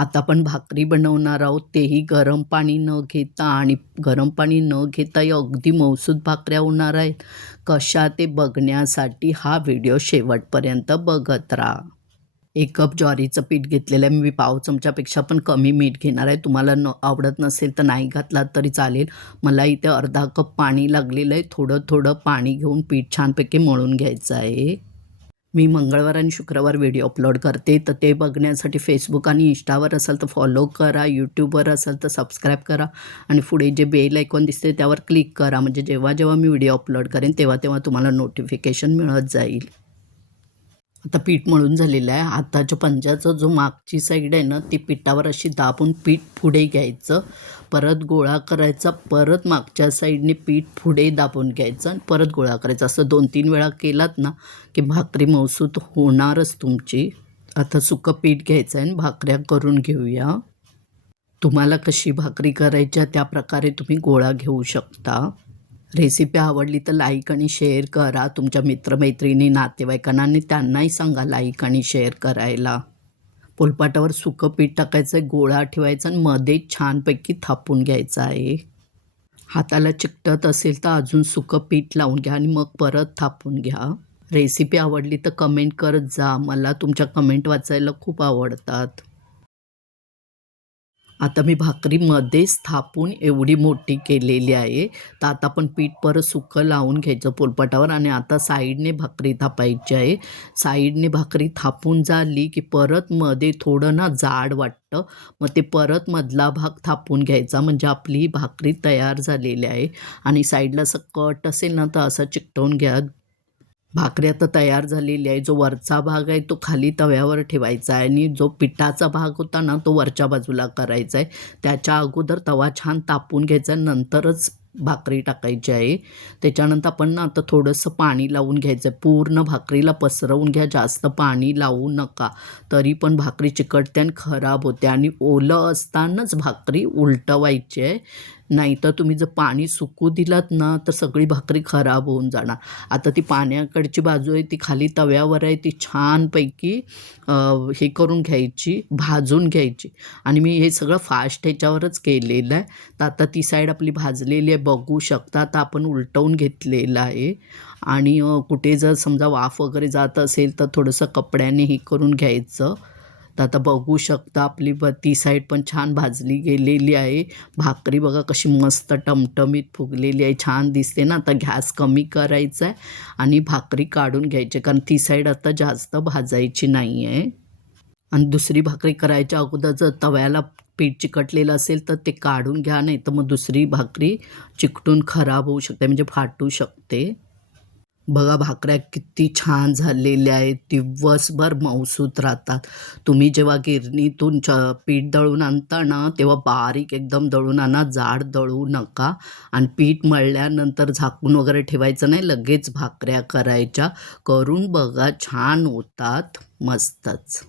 आता आपण भाकरी बनवणार आहोत, तेही गरम पाणी न घेता आणि गरम पाणी न घेता या अगदी मऊसूत भाकऱ्या होणार आहेत. कशा ते बघण्यासाठी हा व्हिडिओ शेवटपर्यंत बघत राहा. 1 कप ज्वारीचं पीठ घेतलेलं आहे. मी पाव चमच्यापेक्षा पण कमी मीठ घेणार आहे. तुम्हाला आवडत नसेल तर नाही घातलात तरी चालेल. मला इथे अर्धा कप पाणी लागलेलं आहे. थोडं पाणी घेऊन पीठ छानपैकी मळून घ्यायचं आहे. मी मंगळवार आणि शुक्रवार व्हिडिओ अपलोड करते, तर ते बघण्यासाठी फेसबुक आणि इंस्टावर असाल तर फॉलो करा, यूट्यूबवर असाल तर सबस्क्राईब करा आणि पुढे जे बेल आयकॉन दिसते त्यावर क्लिक करा. म्हणजे जेव्हा मी व्हिडिओ अपलोड करेन तेव्हा तुम्हाला नोटिफिकेशन मिळत जाईल. आता पीठ मळून झालेलं आहे. हाताच्या पंजाचा जो मागची साईड आहे ना, ती पिठावर अशी दाबून पीठ पुढे घ्यायचं. परत गोळा करायचा, परत मागच्या साईडने पीठ पुढे दाबून घ्यायचं आणि परत गोळा करायचा. असं 2-3 वेळा केलात ना, की भाकरी मऊसूत होणारच तुमची. आता सुकं पीठ घ्यायचं आहे आणि भाकऱ्या करून घेऊया. तुम्हाला कशी भाकरी करायच्या त्या प्रकारे तुम्ही गोळा घेऊ शकता. रेसिपी आवडली तर लाईक आणि शेअर करा तुमच्या मित्रमैत्रिणी, नातेवाईकांना आणि त्यांनाही सांगा लाईक आणि शेअर करायला. पोलपाटावर सुकं पीठ टाकायचं आहे, गोळा ठेवायचा आणि मध्ये छानपैकी थापून घ्यायचं आहे. हाताला चिकटत असेल तर अजून सुकं पीठ लावून घ्या आणि मग परत थापून घ्या. रेसिपी आवडली तर कमेंट करत जा. मला तुमच्या कमेंट वाचायला खूप आवडतात. आता मी भाकरी मध्येच थापून एवढी मोठी केलेली आहे. तर आता आपण पीठ परत सुकं लावून घ्यायचं पोलपाटावर आणि आता साईडने भाकरी थापायची आहे. साईडने भाकरी थापून झाली की परत मध्ये थोडं ना जाड वाटतं, मग ते परत मधला भाग थापून घ्यायचा. म्हणजे आपली भाकरी तयार झालेली आहे. आणि साईडला असं कट असेल ना तर असं चिकटवून घ्या. भाकरी आता तयार झालेली आहे. जो वरचा भाग आहे तो खाली तव्यावर ठेवायचा आहे आणि जो पिठाचा भाग होता ना तो वरच्या बाजूला करायचा आहे. त्याच्या अगोदर तवा छान तापून घ्यायचा, नंतरच भाकरी टाकायची आहे. त्याच्यानंतर आपण ना आता थोडंसं पाणी लावून घ्यायचं आहे. पूर्ण भाकरीला पसरवून घ्या, जास्त पाणी लावू नका. तरी पण भाकरी चिकटते आणि खराब होते आणि ओलं असतानाच भाकरी उलटवायची आहे. नाहीतर तुम्ही जर पाणी सुकू दिलात ना तर सगळी भाकरी खराब होऊन जाणार. आता ती पाण्याकडची बाजू आहे ती खाली तव्यावर आहे, ती छानपैकी हे करून घ्यायची, भाजून घ्यायची. आणि मी हे सगळं फास्ट ह्याच्यावरच केलेलं आहे. तर आता ती साईड आपली भाजलेली आहे, बघू शकता. आता आपण उलटवून घेतलेलं आहे आणि कुठे जर समजा वाफ वगैरे जात असेल तर थोडंसं कपड्याने हे करून घ्यायचं. तर आता बघू शकता आपली ती साईड पण छान भाजली गेलेली आहे. भाकरी बघा कशी मस्त टमटमीत फुगलेली आहे, छान दिसते ना. आता गॅस कमी करायचा आहे आणि भाकरी काढून घ्यायची, कारण ती साईड आता जास्त भाजायची नाही आहे. आणि दुसरी भाकरी करायच्या अगोदर जर तव्याला पीठ चिकटलेलं असेल तर ते काढून घ्या, नाही तर मग दुसरी भाकरी चिकटून खराब होऊ शकते, म्हणजे फाटू शकते. बघा भाकऱ्या किती छान झालेल्या आहेत, दिवसभर मऊसूत राहतात. तुम्ही जेव्हा गिरणीतून पीठ दळून आणता ना तेव्हा बारीक एकदम दळून आणा, जाड दळू नका. आणि पीठ मळल्यानंतर झाकून वगैरे ठेवायचं नाही, लगेच भाकऱ्या करायच्या. करून बघा, छान होतात, मस्तच.